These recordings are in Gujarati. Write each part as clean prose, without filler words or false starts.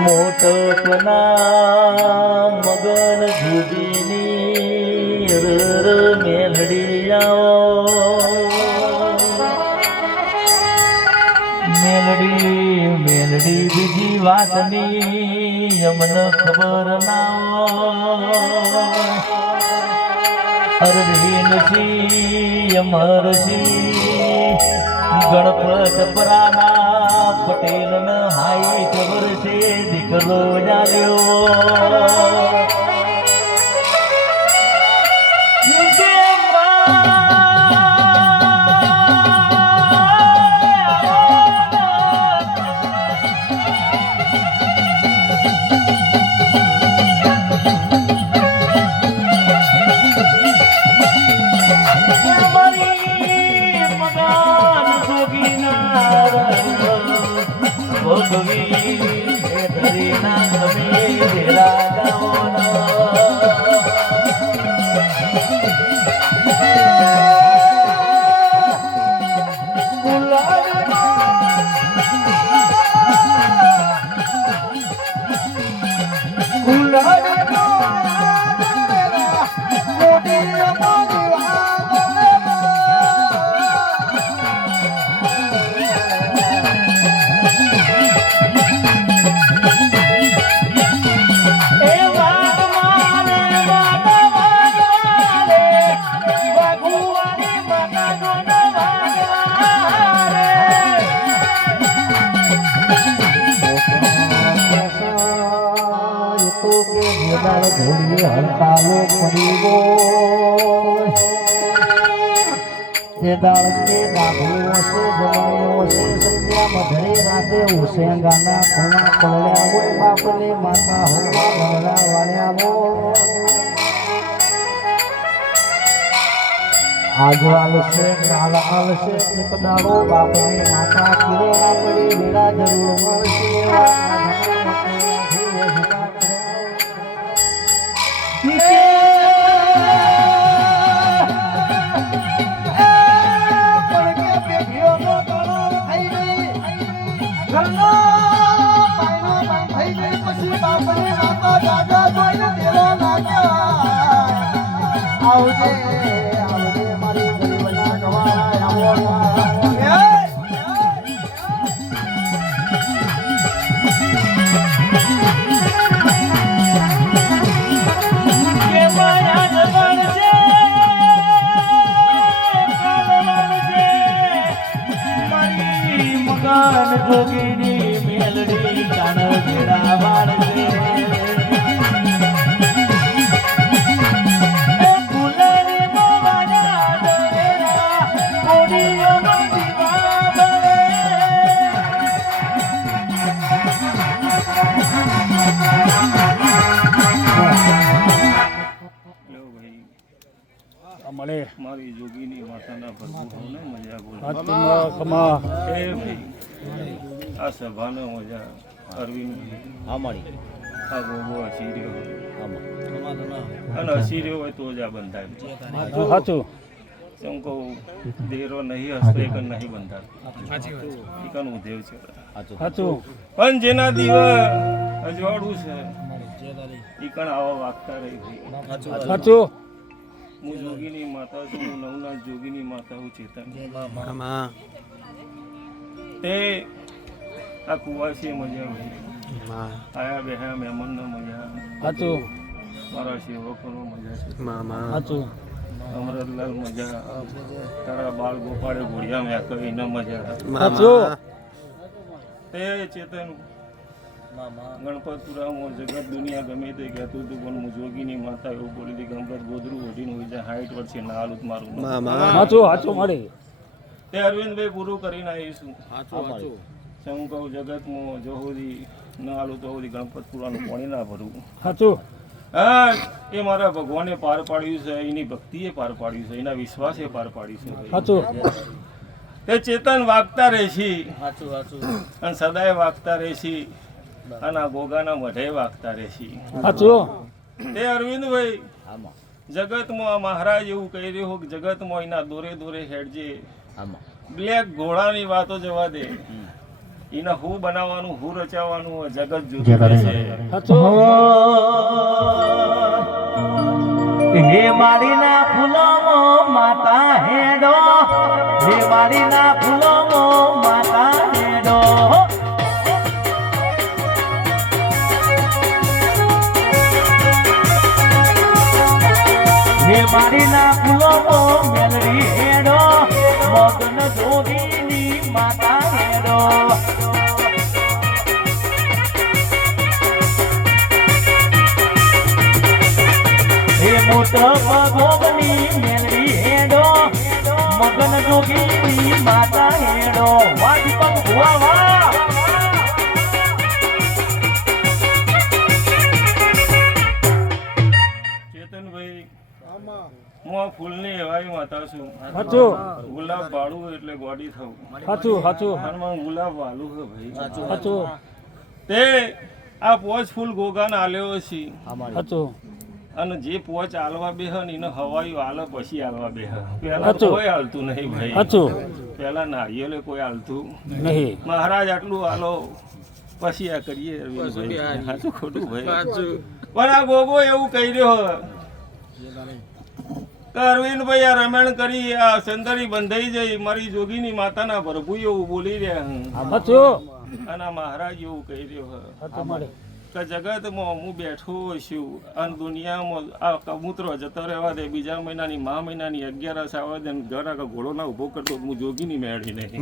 મોટકના મગન ધૂબીની મેલડી મેલડી બીજી વાતની અમને ખબર ના અરવિંદજી અમરજી ગણપત પરાના પટેલ ન હાઈ ખબર છે દીકરો જાલ્યો ઘોડીએ હડતાલો પડી ગયો તે દાળ કે દાખલો હશે જમણીઓ હશે સંધ્યા મધરે રાતે ઉસે ગાના ખૂણા પલળ્યા હોય બાપને માતા હોવા લવડા વાળ્યા હોય આજ આલશે કાલ આલશે એક દાડો બાપને માતા કીરે ના પડી વેળા જરૂર મળશે જોગીની મેલડી કાન ઘેડા વાળશે ફૂલની મોવાના દરેરા કોડીઓનો દીવા બળે મળે મારી જોગીની માતાના ભરપૂર ને મજા બોલે આ સભાનો મજા અરવિંદ આમાડી આ ગોગો હસીર્યો અને હસીર્યો હોય તો જ આ બંધાય સાચું એમ કહું દેરો નહીં હસતો એક નહીં બંધાતો એકન ઉધેવ છે સાચું પણ જેના દીવ અજવાળું છે એકણ આવા વાગતા રહી સાચું હું જોગીની માતા છું હું નવના જોગીની માતા હું ચેતન તે આ કુવાસી મજા આયા બેહ્યા મહેમાનનો મજા સાચું મારા સેવકોનો મજા છે સાચું અમરતલાલ મજા તારા બાળ ગોપાળે ઘોડિયા મેં કહીને મજા સાચું તે ચેતન ગણપતપુરામાં જગત દુનિયા ગમે તે કહેતું હતું પણ હું જોગીની માતા એવું બોલી હતી ગણપત ગોદરું ઓઢીને હોય જાય 60 વર્ષે ના હાલું મારું સાચું સાચું મળે તે અરવિંદભાઈ પૂરું કરીને આવીશું હું કહું જગતમાં જો સુધી ન હાલું તો સુધી ગણપતપુરાનું પાણી ના ભરવું સાચું હા એ મારા ભગવાને પાર પાડ્યું છે એની ભક્તિએ પાર પાડ્યું છે એના વિશ્વાસે પાર પાડ્યું છે સાચું તે ચેતન વાગતા રહેશી અને સદાય વાગતા રહેશી અને આ ગોગાના મઢે વાગતા રહેશી સાચું તે અરવિંદભાઈ જગતમાં મહારાજ એવું કહી રહ્યો કે જગતમાં એના દોરે દોરે હેડજે બ્લેક ઘોડાની વાતો જવા દે. એને હું બનાવવાનું, હું રચાવવાનું જગત જુદું છે. સાચું. હે મારીના ફૂલોમો માતા હેડો, હે મારીના ફૂલોમો માતા હેડો. હે મારીના ફૂલોમો મેલડી હેડો, મગન જોગીની માતા હેડો. હે મોટો ભગોબની મેલડી હેડો, મગન જોગીની માતા હેડો. વાહ દીપક ભુવા વાહ. ચેતનભાઈ, હું આ ફૂલની એવાય માતા છું. સાચું. ગુલાબ વાળું એટલે ગોડી થવું. સાચું. સાચું. અને મને ગુલાબ વાલું છે ભાઈ. સાચું. તે આ પોચ ફૂલ ગોગાને આલ્યો છે. સાચું. અને જે પોચ આલવા બેહ ને એને હવાયું આલે પછી આલવા બેહ. પહેલા સાચું. કોઈ હાલતું નહીં ભાઈ. સાચું. પહેલા નારિયેલે કોઈ હાલતું નહીં. મહારાજ આટલું હાલો પછી આ કરીએ અરવિંદભાઈ. સાચું ખોટું ભાઈ? પણ આ ગોગો એવું કહી રહ્યો કે અરવિંદભાઈ આ રમણ કરી આ સંદરી બંધાઈ જઈ મારી જોગીની માતાના પ્રભુ એવું બોલી રહ્યા. સાચું. અને આ મહારાજ એવું કહી રહ્યો સાચું મળે. કે જગતમાં હું બેઠો છું અને દુનિયામાં આ કબૂતરો જતો રહેવા દે, બીજા મહિનાની મહિનાની 11 આવે દે ને ઘર આગળ ઘોડો ના ઉભો કરતો હું જોગીની મેળવી નહીં.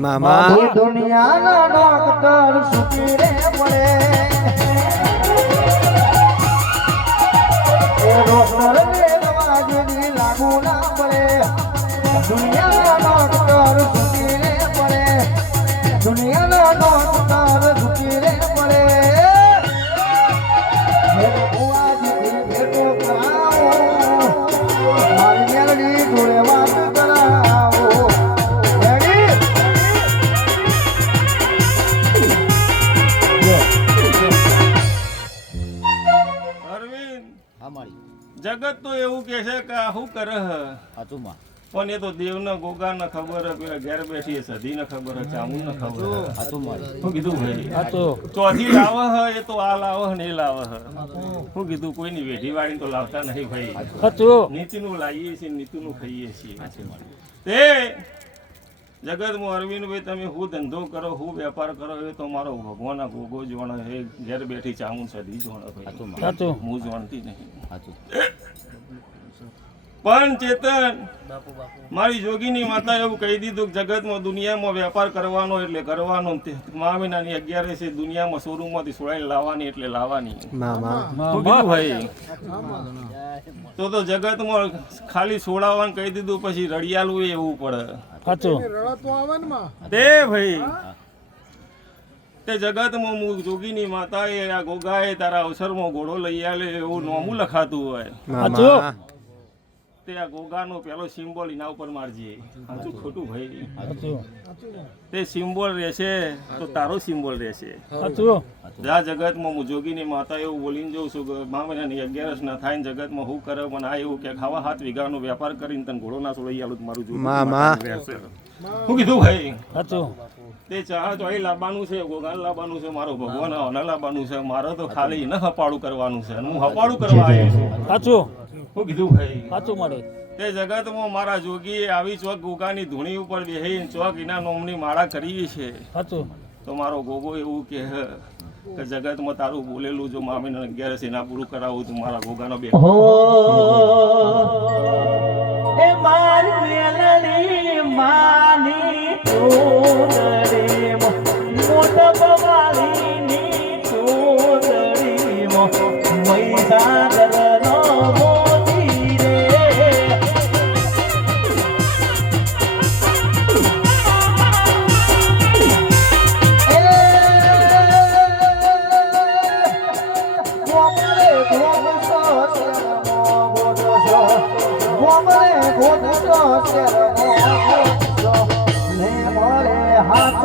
એ દુનિયાના ડોક્ટર સુખી રે પડે, એ ડોક્ટર ને નવાજની લાગુ ના પડે. દુનિયાના ડોક્ટર સુખી રે પડે, દુનિયાના ડોક્ટર સુખી રે પડે. હે ભુવાજી ભેટો કરાવો, મારી મેલડી જોડે વાત કરાવો. અરવિંદ, જગત તો એવું કે છે કે આ શું કરે છે? પણ એ તો દેવના ગોગાને ખબર હે, પેલા ઘેર બેઠી સધીને ખબર હે, ચામુંડને ખબર હે. શું કીધું ભાઈ? સાચું. ચોથી લાવે હે એ તો આ લાવે હે ને એ લાવે હે. શું કીધું? કોઈની વેઢી વાળીને તો લાવતા નહીં ભાઈ. સાચું. નીતિનું લાવીએ છીએ, નીતિનું ખાઈએ છીએ. તે જગતમાં અરવિંદભાઈ તમે હું ધંધો કરો, હું વેપાર કરો, એ તો મારો ભગવાન આ ગોગો જોણે એ ઘેર બેઠી ચામુંડ સધી જોણે ભાઈ. સાચું. હું જાણતી નહીં. પણ ચેતન, મારી જોગીની માતા એવું કહી દીધું કે જગતમાં દુનિયામાં વેપાર કરવાનો એટલે કરવાનો, મહિનાની 11 દુનિયામાં શોરૂમમાંથી સોળાઈ લાવવાની એટલે લાવવાની. શું કીધું ભાઈ? તો જગતમાં ખાલી સોડાવાનું કહી દીધું પછી રડિયાલું એવું પડે. સાચું. તે ભાઈ તે જગતમાં હું જોગીની માતાએ આ ગોગાએ તારા અવસરમાં ઘોડો લઈ આલે એવું નોમું લખાતું હોય. સાચું. તે આ ગોગાનો પેલો સિમ્બોલ એના ઉપર મારજે. સાચું ખોટું ભાઈ? સાચું. તે સિમ્બોલ રહેશે તો તારો સિમ્બોલ રહેશે. સાચું. આ જગતમાં હું જોગીની માતા એવું બોલીને જઉં છું કે મહિનાની 11 ના થાય ને જગતમાં હું કરે પણ આ એવું કે ખાવા 7 વીઘાનો વેપાર કરીને તને ઘોડો ના છોડી આલું મારું જોગીની રહેશે. શું કીધું ભાઈ? સાચું. તે ચા ચોઈ લાવવાનું છે, ગોગાન લાવવાનું છે, મારો ભગવાન હોના લાવવાનું છે, મારો તો ખાલી ન હપાડું કરવાનું છે, હું હપાડું કરવા આવ્યો છું. સાચું. શું કીધું ભાઈ? સાચું મળે. તે જગતમાં મારા જોગીએ આવી ચોક ગોગાની ધૂણી ઉપર બેહીને ચોક એના નોમની માળા કરી છે. સાચું. તો મારો ગોગો એવું કે જગતમાં તારું બોલેલું જો મામીને 11 એના પૂરું કરાવું તો મારા ગોગાનો બે હો એ મારી મેલડી માની ચોદડી મોટ બવાલીની ચોદડી મૈસાગરનો મોતી રે હાથ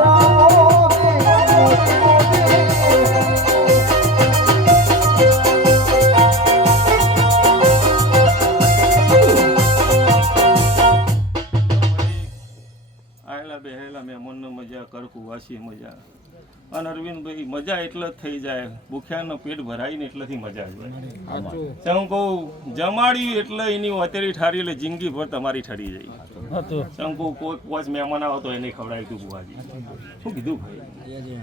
પછી મજા. અને અરવિંદભાઈ મજા એટલે જ થઈ જાય, ભૂખ્યાનો પેટ ભરાય ને એટલેથી મજા જાય. હું કહું જમાડ્યું એટલે એની વતેરી ઠારી એટલે જિંદગી ભર તમારી ઠરી જાય. સાચું. શંકુ કોઈ પોચ મહેમાન આવો તો એને ખવડાવી તું બુવાજી, શું કીધું ભાઈ?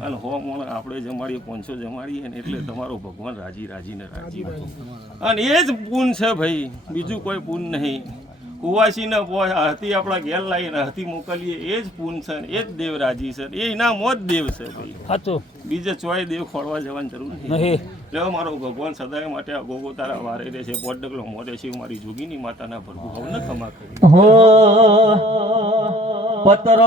અને હોમ આપણે જમાડીએ 500 જમાડીએ ને એટલે તમારો ભગવાન રાજી રાજીને રાજી હતો. અને એ જ પૂન છે ભાઈ, બીજું કોઈ પૂન નહીં. કુવાસીને હથી આપણા ઘેર લાવીને હથી મોકલીએ એ જ પૂન છે, એ જ દેવ રાજી છે, એ ઇનામ જ દેવ છે ભાઈ. સાચું. બીજે ચોય દેવ ખોળવા જવાની જરૂર નથી. નહીં. લેવા મારો ભગવાન સદાય માટે આ ગોગો તારા વારે રહેશે, પોટ ડગલો મોરે છે, મારી જોગીની માતાના ભરભુ હવને ખમા કરી. પતરો